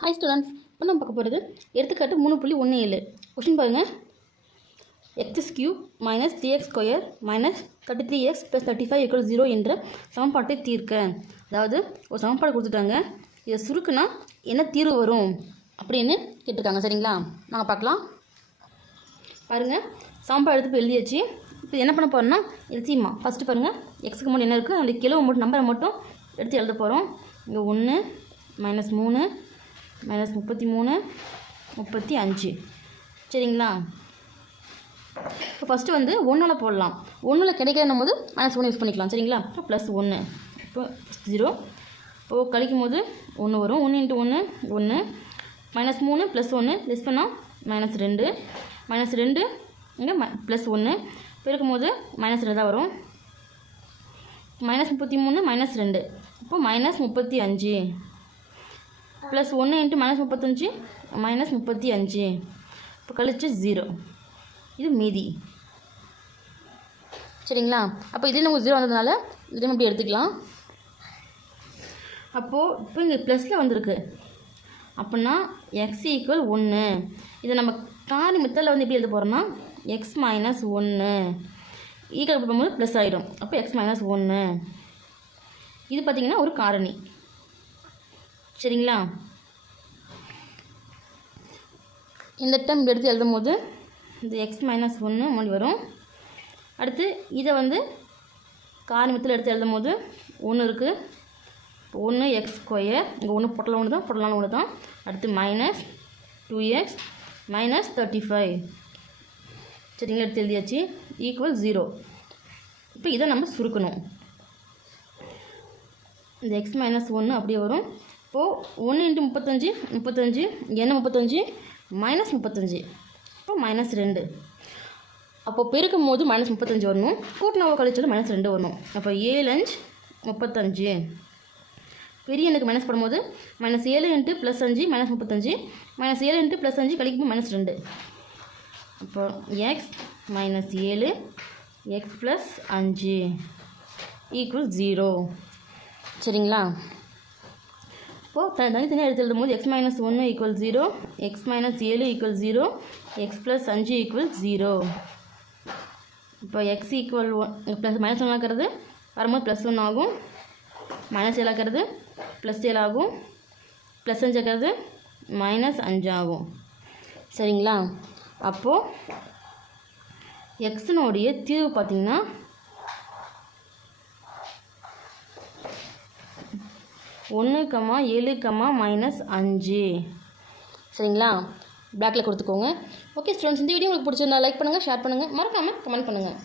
Hi students இப்போ நம்ம பார்க்க போகிறது எடுத்துக்காட்டு மூணு புள்ளி ஒன்று ஏழு. கொஷின் பாருங்கள் x cube minus three x square minus thirty three x plus thirty five equal zero என்ற சமன்பாட்டை தீர்க்க. அதாவது ஒரு சமன்பாடு கொடுத்துட்டாங்க. இதை சுருக்குனா என்ன தீர்வு வரும் அப்படின்னு கேட்டிருக்காங்க. சரிங்களா? நாங்கள் பார்க்கலாம். பாருங்கள் சமன்பாடு எடுத்து இப்போ எழுதியாச்சு. இப்போ என்ன பண்ண போகிறோம்னா எழுதிமா ஃபஸ்ட்டு பாருங்கள் எக்ஸுக்கு மட்டும் என்ன இருக்குது அந்த கிலோ மட்டும் நம்பரை மட்டும் எடுத்து எழுத போகிறோம் இங்கே ஒன்று மைனஸ் மூணு மைனஸ் முப்பத்தி மூணு முப்பத்தி அஞ்சு. சரிங்களா? இப்போ ஃபஸ்ட்டு வந்து ஒன்றில் போடலாம். ஒன்றில் கிடைக்கிறன்னும் போது மைனஸ் ஒன்று யூஸ் பண்ணிக்கலாம். சரிங்களா? இப்போ ப்ளஸ் ஒன்று இப்போ ஜீரோ இப்போ கழிக்கும் போது ஒன்று வரும். ஒன்று இன்ட்டு ஒன்று ஒன்று மைனஸ் மூணு ப்ளஸ் ஒன்று லெஸ் பண்ணால் மைனஸ் ரெண்டு. மைனஸ் ரெண்டு இங்கே ம ப்ளஸ் ஒன்று பெருக்கும் போது மைனஸ் ரெண்டு தான் வரும். மைனஸ் முப்பத்தி மூணு மைனஸ் ரெண்டு. இப்போ மைனஸ் முப்பத்தி அஞ்சு. ப்ளஸ் ஒன்று இன்ட்டு மைனஸ் முப்பத்தஞ்சு மைனஸ் முப்பத்தி அஞ்சு இப்போ கழிச்சு ஜீரோ இது மீதி. சரிங்களா? அப்போ இதில் நமக்கு ஜீரோ வந்ததுனால இதையும் இப்படி எடுத்துக்கலாம். அப்போது இப்போ இங்கே ப்ளஸில் வந்திருக்கு. அப்படின்னா எக்ஸ் ஈக்குவல் ஒன்று இதை நம்ம காரி மெத்தடில் வந்து எப்படி எழுத போகிறோம்னா எக்ஸ் மைனஸ் ஒன்று ஈக்குவல் பண்ணும்போது ப்ளஸ் ஆகிடும் அப்போ எக்ஸ் மைனஸ் ஒன்று இது பார்த்திங்கன்னா ஒரு காரணி. சரிங்களா? இந்த டேர்ம் எடுத்து எழுதும் போது இந்த எக்ஸ் மைனஸ் ஒன்று முன்னாடி வரும். அடுத்து இதை வந்து காரணத்தில் எடுத்து எழுதும் போது ஒன்று இருக்குது ஒன்று எக்ஸ் ஸ்கொயர் இங்கே ஒன்று பொட்டலாம் ஒன்று தான் பொட்டலாம் ஒன்று தான் அடுத்து minus two x minus thirty five சரிங்களா எடுத்து எழுதியாச்சு. ஈக்குவல் ஜீரோ இப்போ இதை நம்ம சுருக்கணும். இந்த எக்ஸ் மைனஸ் ஒன்று அப்படியே வரும். இப்போது ஒன்று இன்ட்டு முப்பத்தஞ்சு முப்பத்தஞ்சு என்ன முப்பத்தஞ்சு மைனஸ் முப்பத்தஞ்சு. இப்போ மைனஸ் ரெண்டு. அப்போ பெருக்கும் போது மைனஸ் முப்பத்தஞ்சு வரணும். கூட்டினவோ கழிச்சாலும் மைனஸ் ரெண்டு வரணும். அப்போ ஏழு அஞ்சு முப்பத்தஞ்சு. பெரிய எனக்கு மைனஸ் பண்ணும்போது மைனஸ் ஏழு இன்ட்டு ப்ளஸ் அஞ்சு மைனஸ் முப்பத்தஞ்சு. மைனஸ் ஏழு இன்ட்டு ப்ளஸ் அஞ்சு கழிக்கும் மைனஸ் ரெண்டு. அப்போ எக்ஸ் மைனஸ் ஏழு எக்ஸ் ப்ளஸ் அஞ்சு ஈக்குவல் ஜீரோ சரிங்களா? இப்போது தனித்தனியாக எடுத்து எழுதும் போது எக்ஸ் மைனஸ் ஒன்று ஈக்குவல் ஜீரோ எக்ஸ் மைனஸ் ஏழு ஈக்குவல் ஜீரோ எக்ஸ் ப்ளஸ் அஞ்சு ஈக்குவல் ஜீரோ இப்போ x equal one plus minus one ஆக்கிறது வரும்போது ப்ளஸ் ஒன் ஆகும். மைனஸ் ஏழு ஆக்கிறது ப்ளஸ் ஏழு ஆகும். ப்ளஸ் அஞ்சு ஆக்கிறது மைனஸ் அஞ்சு ஆகும். சரிங்களா? அப்போது எக்ஸினுடைய தீர்வு பார்த்திங்கன்னா ஒன்று கம்மா ஏழு கம்மா மைனஸ் அஞ்சு. சரிங்களா? பிளாக்ல கொடுத்துக்கோங்க. ஓகே ஸ்டூடெண்ட்ஸ் இந்த வீடியோ உங்களுக்கு பிடிச்சிருந்தா லைக் பண்ணுங்கள் ஷேர் பண்ணுங்கள் மறக்காமல் கமெண்ட் பண்ணுங்கள்